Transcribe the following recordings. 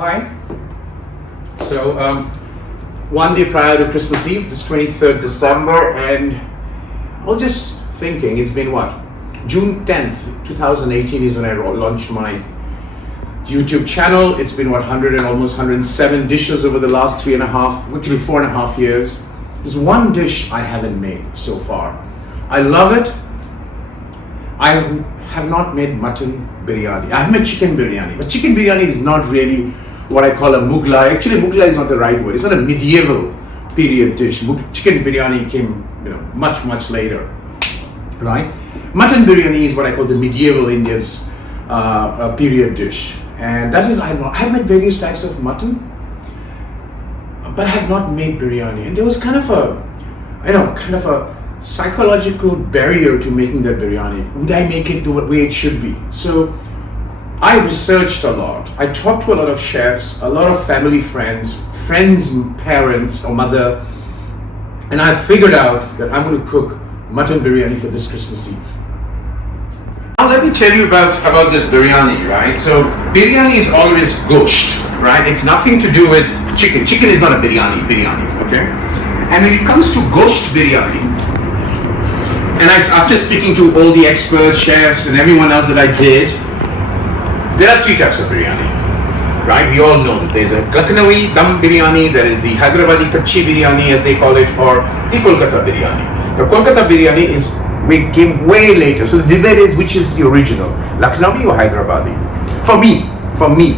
Hi. So, one day prior to Christmas Eve, this 23rd December, and I was just thinking, it's been what? June 10th, 2018 is when I launched my YouTube channel. It's been what, 100 and almost 107 dishes over the last 4.5 years. There's one dish I haven't made so far. I love it. I have not made mutton biryani. I have made chicken biryani, but chicken biryani is not really what I call a Mughlai. Actually, Mughlai is not the right word. It's not a medieval period dish. Chicken biryani came, much later, right? Mutton biryani is what I call the medieval India's period dish, and that is I have made various types of mutton, but I have not made biryani. And there was kind of a psychological barrier to making that biryani. Would I make it the way it should be? So I researched a lot. I talked to a lot of chefs, a lot of family friends, parents or mother, and I figured out that I'm going to cook mutton biryani for this Christmas Eve. Now let me tell you about this biryani, right? So biryani is always gosht, right? It's nothing to do with chicken. Chicken is not a biryani, okay? And when it comes to gosht biryani, and after speaking to all the experts, chefs, and everyone else that I did, there are three types of biryani, right? We all know that there's a Lucknowi dum biryani, there is the Hyderabadi kachi biryani as they call it, or the Kolkata biryani. The Kolkata biryani came way later, so the debate is which is the original, Lucknowi or Hyderabadi. For me,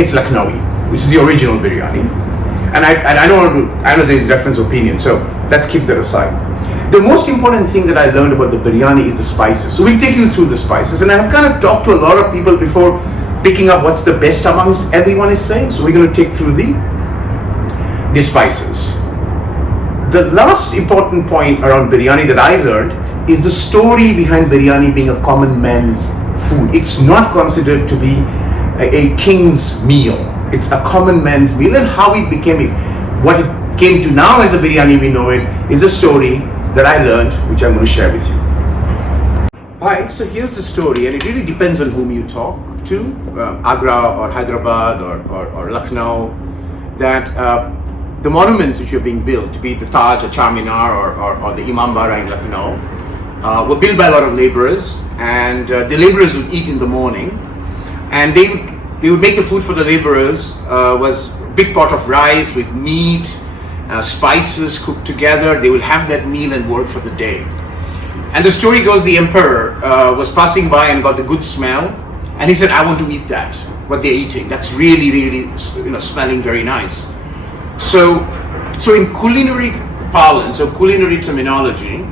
it's Lucknowi, which is the original biryani. And I know there's reference opinion, so let's keep that aside. The most important thing that I learned about the biryani is the spices. So we'll take you through the spices, and I have kind of talked to a lot of people before picking up what's the best amongst everyone is saying. So we're going to take through the spices. The last important point around biryani that I learned is the story behind biryani being a common man's food. It's not considered to be a king's meal. It's a common man's meal, and how it became what it came to now as a biryani we know it is a story that I learned, which I'm going to share with you. Alright, so here's the story, and it really depends on whom you talk to, Agra or Hyderabad or Lucknow, that the monuments which are being built, be it the Taj or Charminar or the Imambara in Lucknow, were built by a lot of laborers, and the laborers would eat in the morning, and they would make the food for the laborers was a big pot of rice with meat, spices cooked together. They will have that meal and work for the day. And the story goes, the emperor was passing by and got the good smell, and he said, I want to eat that, what they're eating. That's really smelling very nice. So in culinary parlance or culinary terminology,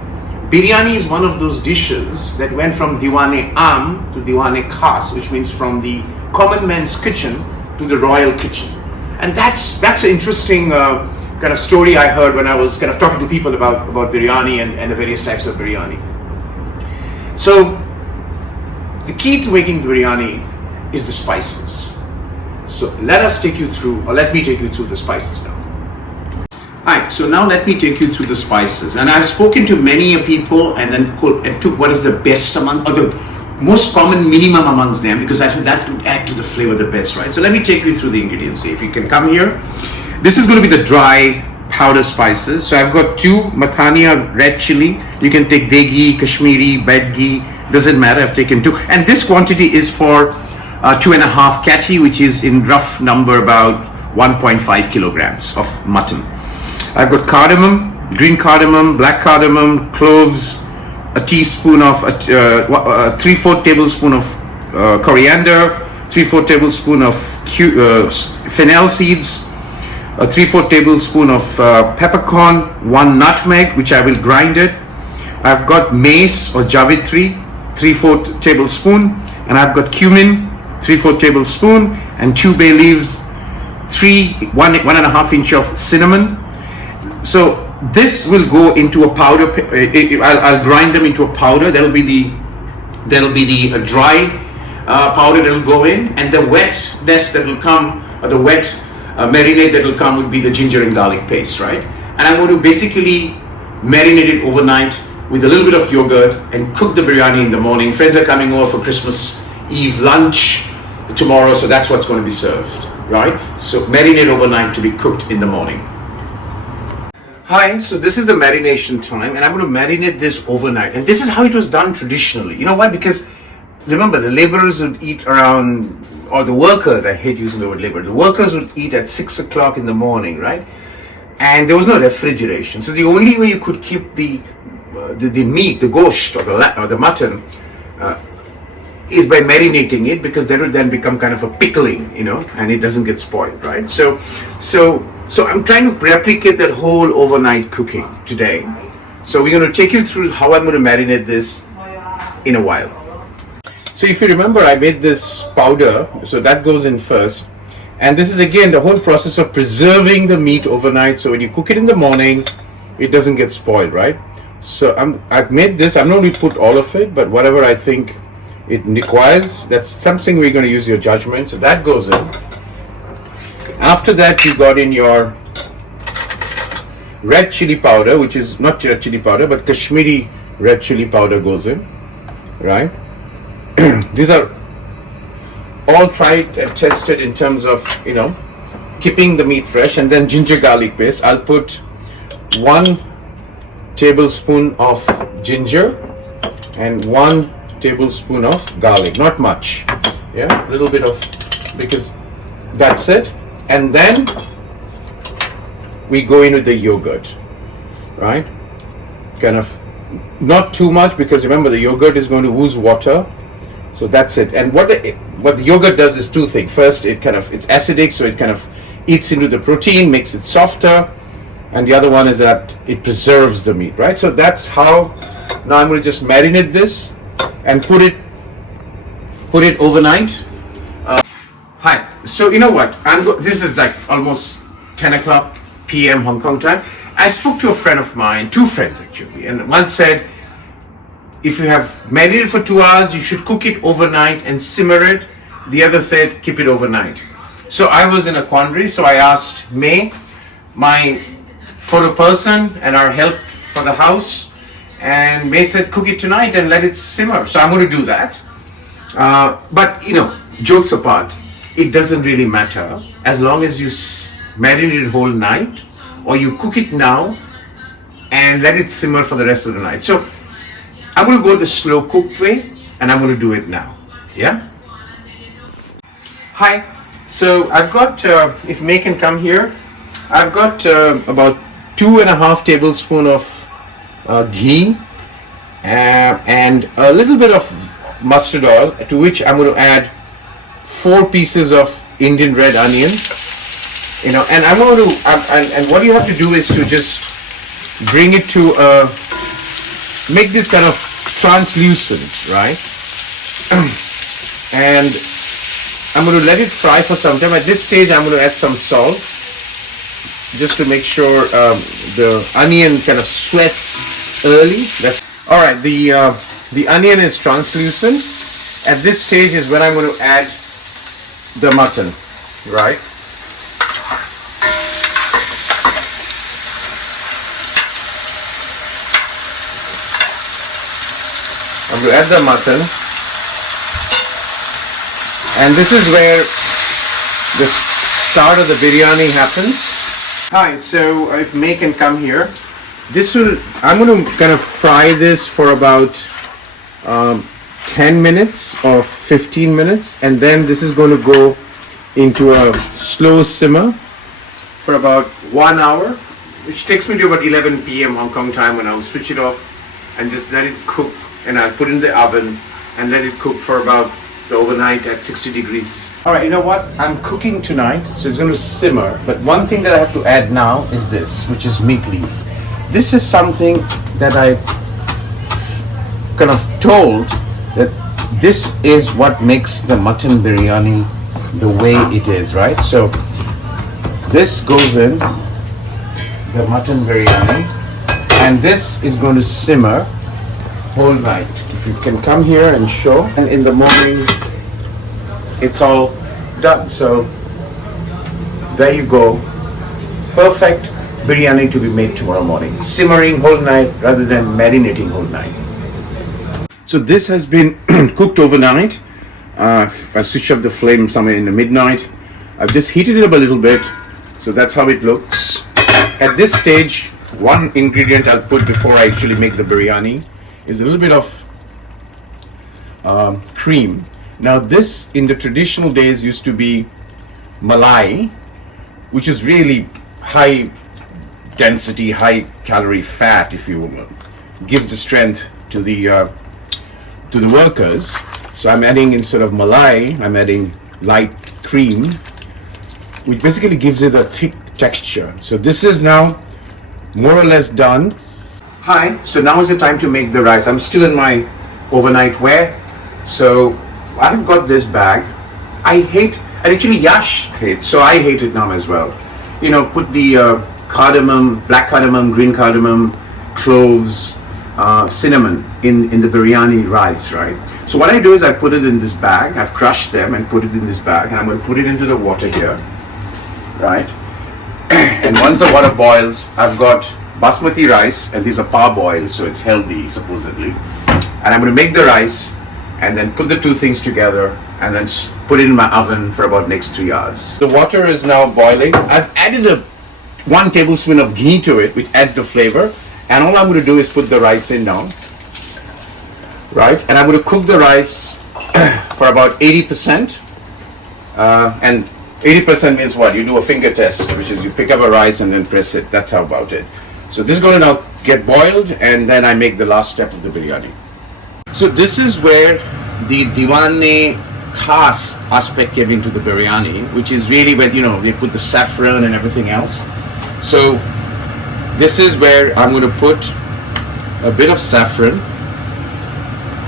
biryani is one of those dishes that went from diwane-am to diwane-khas, which means from the common man's kitchen to the royal kitchen. And that's an interesting kind of story I heard when I was kind of talking to people about biryani and the various types of biryani. So the key to making biryani is the spices. So let me take you through the spices now. Alright, so now let me take you through the spices. And I've spoken to many people and took what is the best among, or the most common minimum amongst them, because I think that would add to the flavor the best, right? So let me take you through the ingredients. See if you can come here. This is going to be the dry powder spices. So I've got 2 Mathania red chili. You can take Degi, Kashmiri, Baydgee, doesn't matter. I've taken 2. And this quantity is for 2.5 kati, which is in rough number about 1.5 kilograms of mutton. I've got cardamom, green cardamom, black cardamom, cloves, a teaspoon of, 3/4 tablespoon of coriander, 3/4 tablespoon of fennel seeds, a 3/4 tablespoon of peppercorn, 1 nutmeg, which I will grind it. I've got mace or Javitri, 3/4 tablespoon, and I've got cumin, 3/4 tablespoon, and 2 bay leaves, 1.5 inch of cinnamon. So this will go into a powder. I'll grind them into a powder. That'll be the dry powder that will go in, and the wetness that will come, or the wet marinade that will come, would be the ginger and garlic paste, right? And I'm going to basically marinate it overnight with a little bit of yogurt and cook the biryani in the morning. Friends are coming over for Christmas Eve lunch tomorrow, so that's what's going to be served. right? So marinate overnight to be cooked in the morning. Hi, so this is the marination time, and I'm going to marinate this overnight. And this is how it was done traditionally. You know why? Because remember, the laborers would eat around, or the workers, I hate using the word labor, the workers would eat at 6 o'clock in the morning, right? And there was no refrigeration. So the only way you could keep the meat, the gosht or the mutton, is by marinating it, because that would then become kind of a pickling, you know, and it doesn't get spoiled, right? So I'm trying to replicate that whole overnight cooking today. So we're going to take you through how I'm going to marinate this in a while. So if you remember, I made this powder, so that goes in first. And this is again the whole process of preserving the meat overnight, so when you cook it in the morning, it doesn't get spoiled, right? So I've made this. I'm not going to put all of it, but whatever I think it requires, that's something we're going to use your judgment. So that goes in. After that, you got in your red chili powder, which is not red chili powder, but Kashmiri red chili powder goes in, right? These are all tried and tested in terms of, you know, keeping the meat fresh. And then ginger garlic paste. I'll put 1 tablespoon of ginger and 1 tablespoon of garlic, not much, yeah, a little bit of, because that's it. And then we go in with the yogurt, right? Kind of not too much, because remember the yogurt is going to ooze water. So that's it. And what the yogurt does is 2 things. First, it's acidic, so it kind of eats into the protein, makes it softer. And the other one is that it preserves the meat, right? So that's how. Now I'm going to just marinate this and put it overnight. Hi. So you know what? This is like almost 10 o'clock p.m. Hong Kong time. I spoke to a friend of mine, 2 friends actually, and one said, if you have marinated for 2 hours, you should cook it overnight and simmer it. The other said, keep it overnight. So I was in a quandary. So I asked May, my photo person and our help for the house, and May said, cook it tonight and let it simmer. So I'm going to do that. But you know, jokes apart, it doesn't really matter as long as you marinate it whole night, or you cook it now and let it simmer for the rest of the night. So I'm going to go the slow cooked way, and I'm going to do it now. Yeah. Hi. So I've got, if May can come here, I've got about 2.5 tablespoons of ghee and a little bit of mustard oil, to which I'm going to add 4 pieces of Indian red onion. You know, and I'm going to, and what you have to do is to just bring it to make this kind of translucent, right? And I'm going to let it fry for some time. At this stage, I'm going to add some salt, just to make sure the onion kind of sweats early. That's all right. The onion is translucent. At this stage is when I'm going to add the mutton, right? I'm going to add the mutton, and this is where the start of the biryani happens. Hi, so if May can come here, I'm going to kind of fry this for about 10 minutes or 15 minutes, and then this is going to go into a slow simmer for about 1 hour, which takes me to about 11 p.m. Hong Kong time, when I'll switch it off and just let it cook. And I'll put it in the oven and let it cook for about the overnight at 60 degrees. All right, you know what? I'm cooking tonight, so it's going to simmer. But one thing that I have to add now is this, which is mint leaf. This is something that I kind of told that this is what makes the mutton biryani the way it is, right? So this goes in the mutton biryani, and this is going to simmer whole night. If you can come here and show, and in the morning it's all done. So there you go, perfect biryani to be made tomorrow morning, simmering whole night rather than marinating whole night. So this has been cooked overnight. I switched off the flame somewhere in the midnight. I've just heated it up a little bit, so that's how it looks. At this stage, one ingredient I'll put before I actually make the biryani is a little bit of cream. Now this in the traditional days used to be malai, which is really high density, high calorie fat, if you will, gives the strength to the workers. So I'm adding, instead of malai, I'm adding light cream, which basically gives it a thick texture. So this is now more or less done. Hi, so now is the time to make the rice. I'm still in my overnight wear. So I've got this bag. I hate, and actually Yash hates, so I hate it now as well. You know, put the cardamom, black cardamom, green cardamom, cloves, cinnamon in the biryani rice, right? So what I do is I put it in this bag. I've crushed them and put it in this bag, and I'm going to put it into the water here, right? And once the water boils, I've got basmati rice, and these are parboiled, so it's healthy supposedly. And I'm going to make the rice and then put the two things together and then put it in my oven for about next 3 hours. The water is now boiling. I've added 1 tablespoon of ghee to it, which adds the flavor. And all I'm going to do is put the rice in now, right? And I'm going to cook the rice for about 80%. And 80% means what? You do a finger test, which is you pick up a rice and then press it. That's how about it. So this is going to now get boiled, and then I make the last step of the biryani. So this is where the Diwane khas aspect came into the biryani, which is really where, you know, they put the saffron and everything else. So this is where I'm going to put a bit of saffron,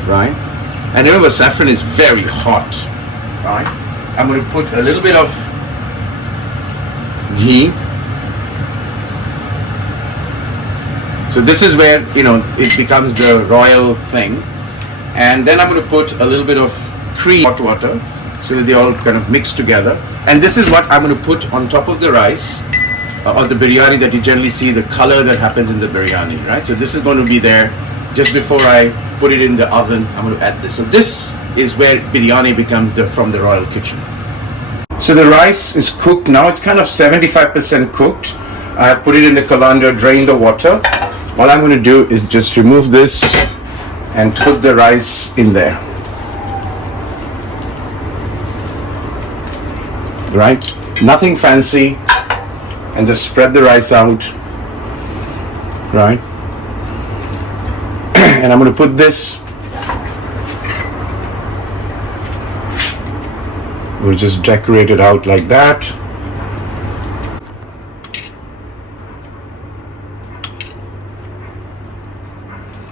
right? And remember, saffron is very hot, right? I'm going to put a little bit of ghee. So this is where, you know, it becomes the royal thing. And then I'm going to put a little bit of cream, hot water, so that they all kind of mix together. And this is what I'm going to put on top of the rice, or the biryani, that you generally see the color that happens in the biryani, right? So this is going to be there just before I put it in the oven. I'm going to add this. So this is where biryani becomes from the royal kitchen. So the rice is cooked now. It's kind of 75% cooked. I have put it in the colander, drained the water. All I'm going to do is just remove this and put the rice in there, right? Nothing fancy, and just spread the rice out, right? And I'm going to put this, we'll just decorate it out like that.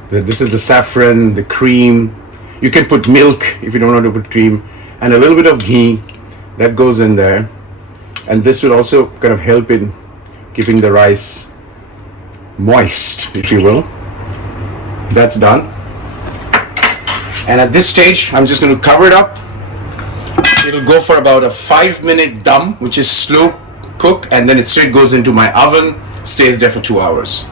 This is the saffron, the cream. You can put milk if you don't want to put cream, and a little bit of ghee that goes in there. And this will also kind of help in keeping the rice moist, if you will. That's done. And at this stage, I'm just going to cover it up. It'll go for about a 5-minute dum, which is slow cook, and then it straight goes into my oven, stays there for 2 hours.